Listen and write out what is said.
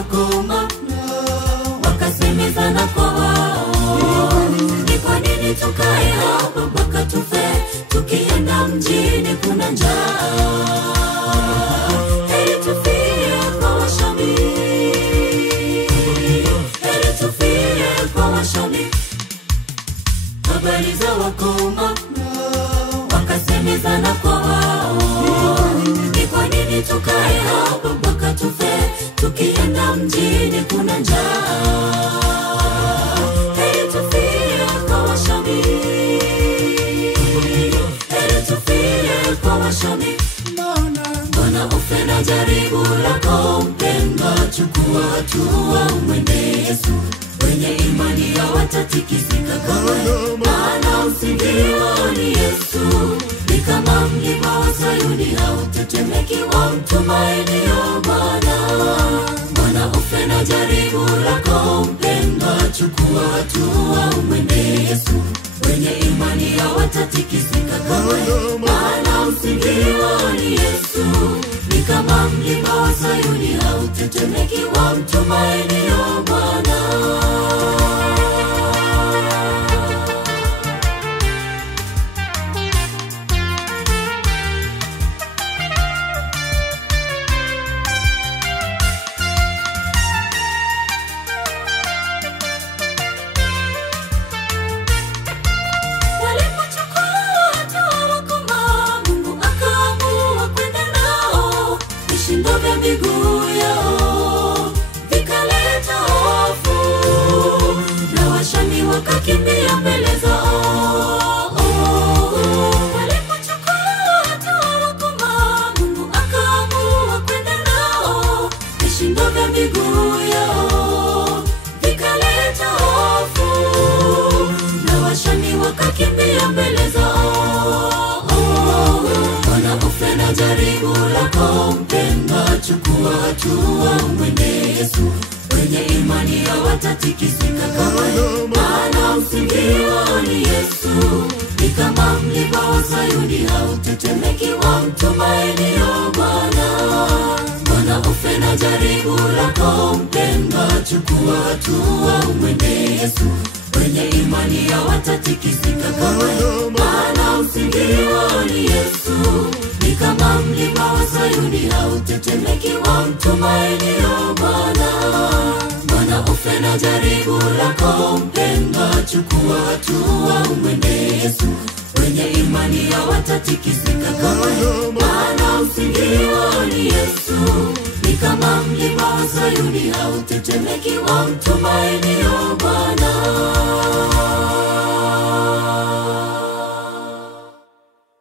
wakoma, wakasemezana kwa wao, ni kwa nini tukae hapa mpaka tufe, tukienda mjini kuna njaa. Heri tufie kwa Washami, heri tufie kwa Washami. Habari za wakoma, wakasemezana kwa wao, ni kwa nini tukae hapa mpaka tufe, tukienda mjini kuna njaa. Heri tufie kwa Washami, heri tufie kwa Washami. Mbona ufe na jaribu lako mpendwa, chukua hatua umwende Yesu. Wenye imani hawatatikisika kamwe, maana msingi wao ni Yesu. Ni kama mlima wa Sayuni hautetemeki, wamtumainio Bwana. Mbona ufe na jaribu lako mpendwa, chukua hatua umwende Yesu. Wenye imani hawatatikisika kamwe, maana msingi wao ni Yesu. Ni kama mlima wa Sayuni hautetemeki, wamtumainio Bwana. Vishindo vya miguu yao vikaleta hofu, na Washami wakakimbia mbele zao. Walipochukua hatua wakoma, Mungu akaamua kwenda nao. Vishindo vya miguu yao vikaleta hofu, na Washami wakakimbia mbele zao. Bwana ufe na jaribu lako mpendwa, chukua hatua umwende Yesu. Wenye imani hawatatikisika kamwe, maana msingi wao ni Yesu. Ni kama mlima wa Sayuni hautetemeki, wamtumainio Bwana. Bwana ufe na jaribu lako mpendwa, chukua hatua umwende Yesu. Wenye imani hawatatikisika kamwe, maana msingi wao ni Yesu. Ni kama mlima wa Sayuni hautetemeki, wamtumainio Bwana. Bwana ufe na jaribu lako mpendwa, chukua hatua umwende Yesu. Wenye imani hawatatikisika kamwe, maana msingi wao ni Yesu. Ni kama mlima wa Sayuni hautetemeki, wamtumainio Bwana.